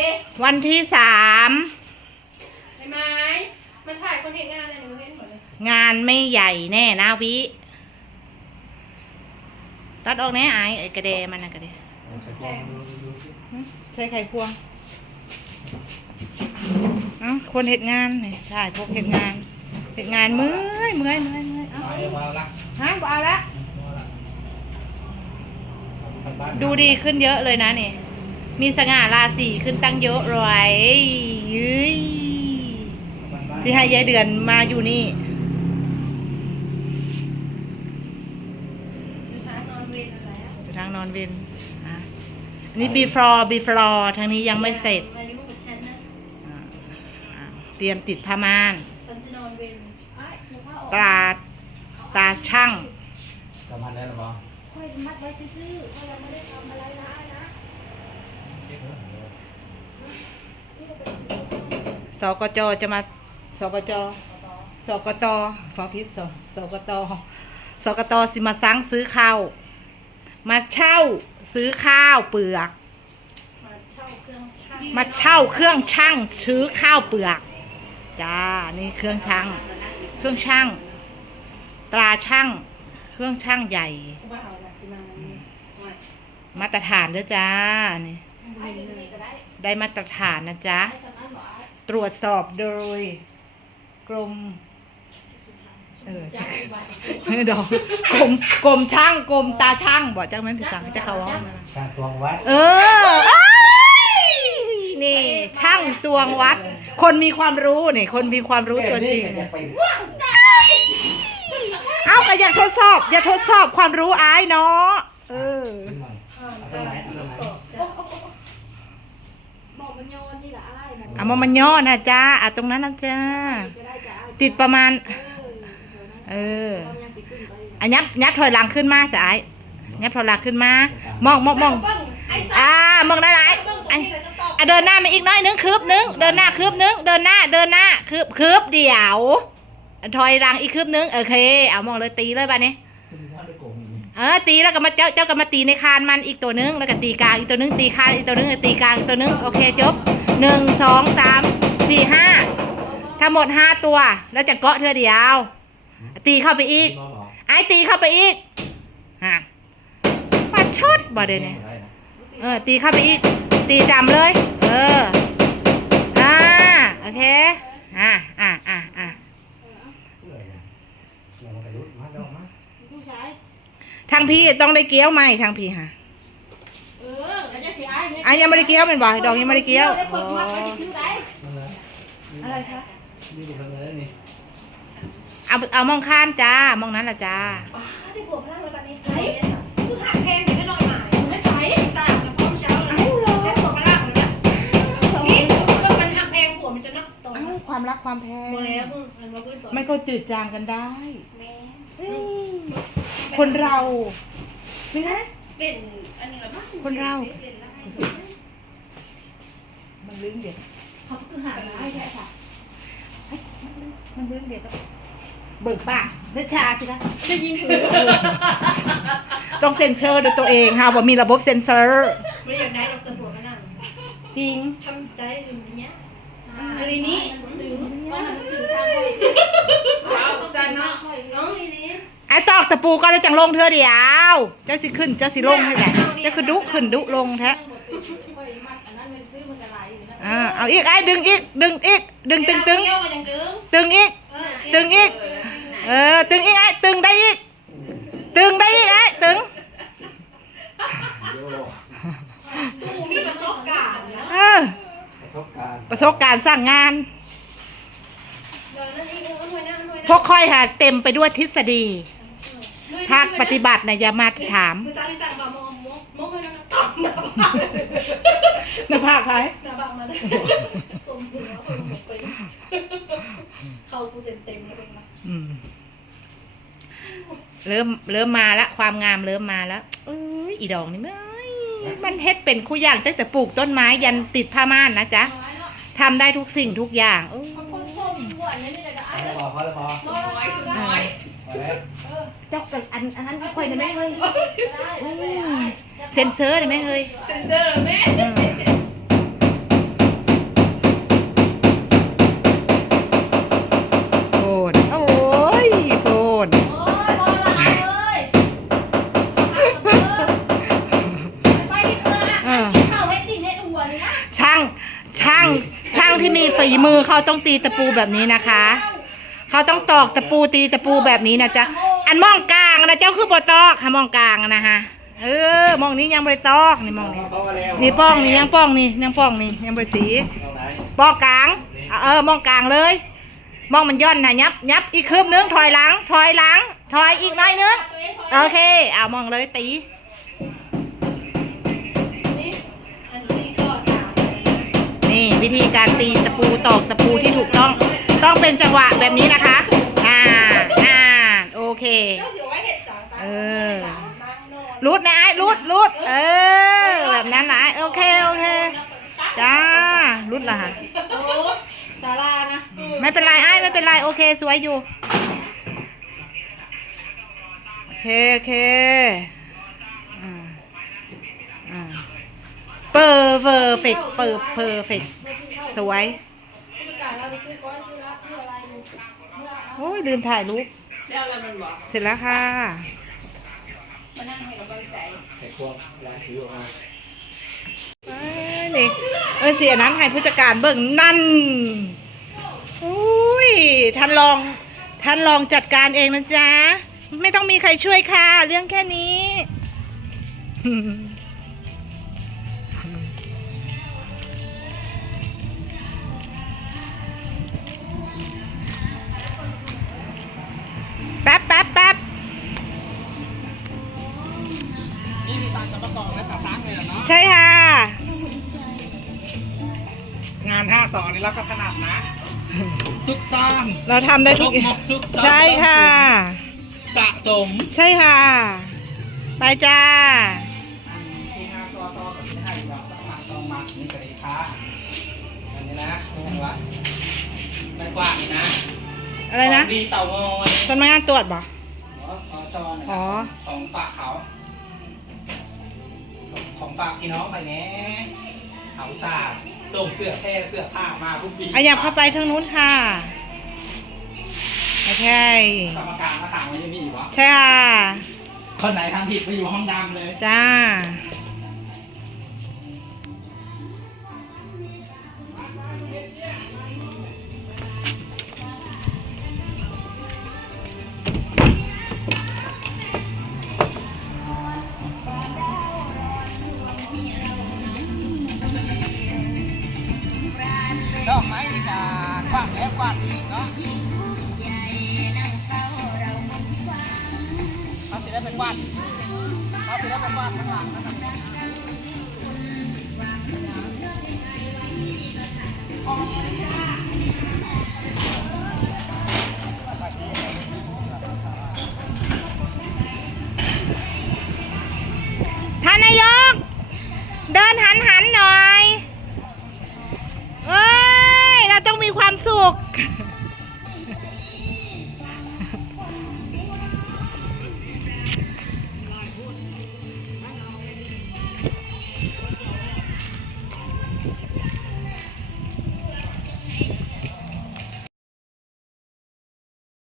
ดิวันที่สามใช่ไหมมันถ่ายคนเห็นงานอะไรหนูเห็นหมดเลยงานไม่ใหญ่แน่นะวิ ตัดออกแน่ไอ้ไอ้กระเดมันนะกระเดใช่ไข่พวงเอ้าคนเห็ดงานนี่ใช่พวกเห็ดงานเห็ดงานเมื่อยเมื่อยเมื่อยเมื่อยเอ้าฮะบเอาละดูดีขึ้นเยอะเลยนะนี่ มีสง่าราศีขึ้นตั้งเยอะเลยยืยสิให้ยายเดือนมาอยู่นี่ดูช้านอนเวรอะไรอะอยู่ทางนอนเวนอะอันนี้ before before ทางนี้ยังไม่เสร็จมายุ่งกับฉันนะอะอะเตรียมติดผ้าม่าน ฉันจะนอนเวรไอ้หนูผ้าออกตราตราช่าง ประมาณนั้นหรือเปล่าค่อยมัดไว้ซื่อๆเพราะเราไม่ได้ทำอะไรร้ายนะ สกจจะมาสกจสกตฟังพิษสสกตสกตสิมาสั่งซื้อข้าว มาเช่าซื้อข้าวเปลือกมาเช่าเครื่องช่างมาเช่าเครื่องช่างซื้อข้าวเปลือก จ้า นี่เครื่องช่าง เครื่องช่าง ตราช่าง เครื่องช่างใหญ่กูบ้าเอาละสิมานี่ไว้มาตรฐานเด้อจ้า นี่ ไอ้ดึงนี่ก็ได้ได้มาตรฐานนะจ๊ะไอ้สันนั่นบอกไอ้ตรวจสอบโดย กรมเออจะไปดอกกรมกรมช่างกรมตาช่างบอกจ้าแม่นพี่สังจะเขาว่ามาการตวงวัด เออเอ้ยนี่ ช่างตวงวัด คนมีความรู้นี่คนมีความรู้ตัวจริงจะไปเอ้าก็อยากทดสอบ อย่าทดสอบความรู้อายเนาะ เอามามันย่อนะจ้าอะตรงนั้นนะจ้าก็ได้จ้ะติดประมาณ เอออันนยับยับถอยหลังขึ้นมาสายยับถอยหลังขึ้นมามองมองมองอ่ามองได้ไรเบิ้งตรงไอ้เลยอะเดินหน้ามาอีกน้อยนึงคืบนึงเดินหน้าคืบนึงเดินหน้าเดินหน้าคืบคืบเดี๋ยวถอยหลังอีกคืบนึงโอเค เอามองเลยตีเลยบ้านี้ขึ้นว่าด้วยโกงอย่างนี้เออตีแล้วก็มาเจ้าเจ้าก็มาตีในคานมันอีกตัวนึงแล้วก็ตีกลางอีกตัวนึงตีคานอีกตัวนึงตีกลางอีกตัวนึงโอเคจบ หนึ่งสองสามสี่ห้าทั้งหมดห้าตัว แล้วจะเกาะเธอเดียว ตีเข้าไปอีก ไอ้ตีเข้าไปอีกฮะปัดชดบ่เดี๋ยวนี้เออ ตีเข้าไปอีก ตีจำเลย เออ อ่า โอเค อ่าอ่าอ่าอ่าทางพี่ต้องได้เกี้ยวไหมทางพี่ฮะ เออแล้วจะสิไอ้เนี่ยอะยังไม่ได้เกี้ยวเป็นบ่ดอกยังไม่ได้เกี้ยวได้คนมัดไว้ที่คิ้วได้นั่นแหละอะไรคะนี่ดูทางเงินนี่เอาเอามองข้านจ้ามองนั้นละจ้าอ๋อได้บวกพลังแล้วบัดนี้ไอ้คือหักแพงไม่น้อยหมายไม่ไปสร้างกับพ่อเจ้าเลยได้บวกพลังแล้วนะนี่ก็มันหักแพงผัวมันจะนักต่อเอ้าความรักความแพงโมแล้วมึงมันมาพื้นต่อไม่ก็จืดจางกันได้แม่อืมคนเราไม่นะเล่นอันนี้ละมั้งคนเราเล่นได้ มันลื่นเด็กเขาคือหาได้แค่ค่ะมันลื่นเด็กก็เบิกปากเลือชาสิคะจะยิงถือต้องเซ็นเซอร์ด้วยตัวเองค่ะว่ามีระบบเซ็นเซอร์ไม่อยากได้เราสะดวกกันนั่นจริงทำใจอย่างเงี้ยอะไรนี้ตึงมันตึงทางไปว้าวสันเนาะน้องอีนี้ไอ้ตอกตะปูก็แล้วจังลงเธอเดียวเจ้าสิขึ้นเจ้าสิลงให้แหละเจ้าคือดุขึ้นดุลงแท้ อ่าเอาอีกไอ้ดึงอีก ดึงอีก ดึงตึงตึงเที่ยวมาอย่างตึงตึงอีก ตึงอีก เออ ตึงอีกไอ้ตึงได้อีก ตึงได้อีกไอ้ตึงโยกูมีประสบการณ์นะเออประสบการณ์ประสบการณ์สร้างงานเดี๋ยวนั่นนี่เออหน่วยนะหน่วยพวกค่อยค่ะเต็มไปด้วยทฤษฎีภาคปฏิบัตินะอย่ามาถาม คือซาลิสั่งบามองมองมองไปแล้วตอบหน้าบ้านนะภาคใครหน้าบ้านมันสมหัวคนหมดไปเข้ากูเต็มเต็มๆแล้วเป็นไงอืม เริ่มเริ่มมาละความงามเริ่มมาแล้วเอ้ยอีดองนี่ไม่มันเฮ็ดเป็นคู่อย่างตั้งแต่ปลูกต้นไม้ยันติดผ้าม่านนะจ๊ะทำได้ทุกสิ่งทุกอย่างเอ้ยคนส้มหัวอันนี้เลยก็พไอ้อแล้วพอพอแล้วพอน้อยสุดน้อยพอแล้วเจ้ากับอันอันนั้นค่อยนะแม่เฮ้ย ได้ได้ เซนเซอร์ได้ไหมเฮ้ย เซนเซอร์แม่โพดโอ้โพดโอ้อลลาเอ้ยไปที่นี่เขาไว้ตีเน็ตหัวนี่ยช่างช่างช่างที่มีฝีมือเขาต้องตีตะปูแบบนี้นะคะ เขาต้องตอกตะปูตีตะปูแบบนี้นะจ๊ะ อันมองกลางนะเจ้าคือบอตอกค่ะมองกลางนะฮะ เออมองนี้ยังบริตอกนี่มองนี้เพราะว่าแล้วนี่ป้องนี่ยังป้องนี่ยังป้องนี่ยังบริตีเอาไหนป้องกลางเออมองกลางเลย มองมันย่อนนะยับยับอีกคืบนึงถอยหลัง ถอยหลัง ถอยอีกหน่อยนึงโอเคเอามองเลยตีนี่อันนี้ก็ตามนี่วิธีการตีตะปูตอกตะปูที่ถูกต้องต้องเป็นจังหวะแบบนี้นะคะ อ่า อ่า โอเคเจ้าเสือไว้เห็ดสอ รูดนะไอ้รูดรูดเออ แบบนั้นนะไอ้โอเคโอเคจ้ารูดละค่ะโอ้สารานะไม่เป็นไรไอ้ไม่เป็นไรโอเคสวยอยู่โอเคโอเคอ่าอ่าเปอร์เฟอร์เฟกเปอร์เพอร์เฟกสวยผู้ประกาศเราจะซื้อก้อนซื้อรับซื้ออะไรอยู่เมื่อเอาโอ้ยลืมถ่ายรูปแล้วอะไรมันบอกเสร็จแล้วค่ะ พวกลายผิวออกมาเอ้ยนี่เออเสียนั้นให้ผู้จัดการเบิ่งนั่นอุ้ยท่านลองท่านลองจัดการเองนะจ๊ะ ไม่ต้องมีใครช่วยค่ะ เรื่องแค่นี้ ใช่ค่ะ งานห้าสองนี่เราก็ถนัดนะ ซุกซ่อนเราทำได้ทุกหมกซุกซ่อนใช่ค่ะ สะสมใช่ค่ะ ไปจ้า ทีมงานซอซอกับที่ให้แบบสักหมักสองหมักนี่กระดิ่งค้าอันนี้นะนี่ไงวะไม่กว้างนะอะไรนะของดีเต่างอยสำนักงานตรวจบ่อ๋ออซอนะอ๋อของฝากเขา ของฝากพี่น้องไปแน่เอาซาส่งเสื้อแพร่เสื้อผ้ามาทุกปีอาอยากเข้าไปทางนู้นค่ะโอเคกรรมการมาถามว่ายังมีอยู่วะใช่ค่ะคนไหนทำผิดไปอยู่ห้องดำเลย จ้า ดอกไม้นี่กากว้างแล้วกว้างอีกเนาะเขาสิได้เป็นวาดเขาสิได้เป็นวาดข้างหลังนะครับท่า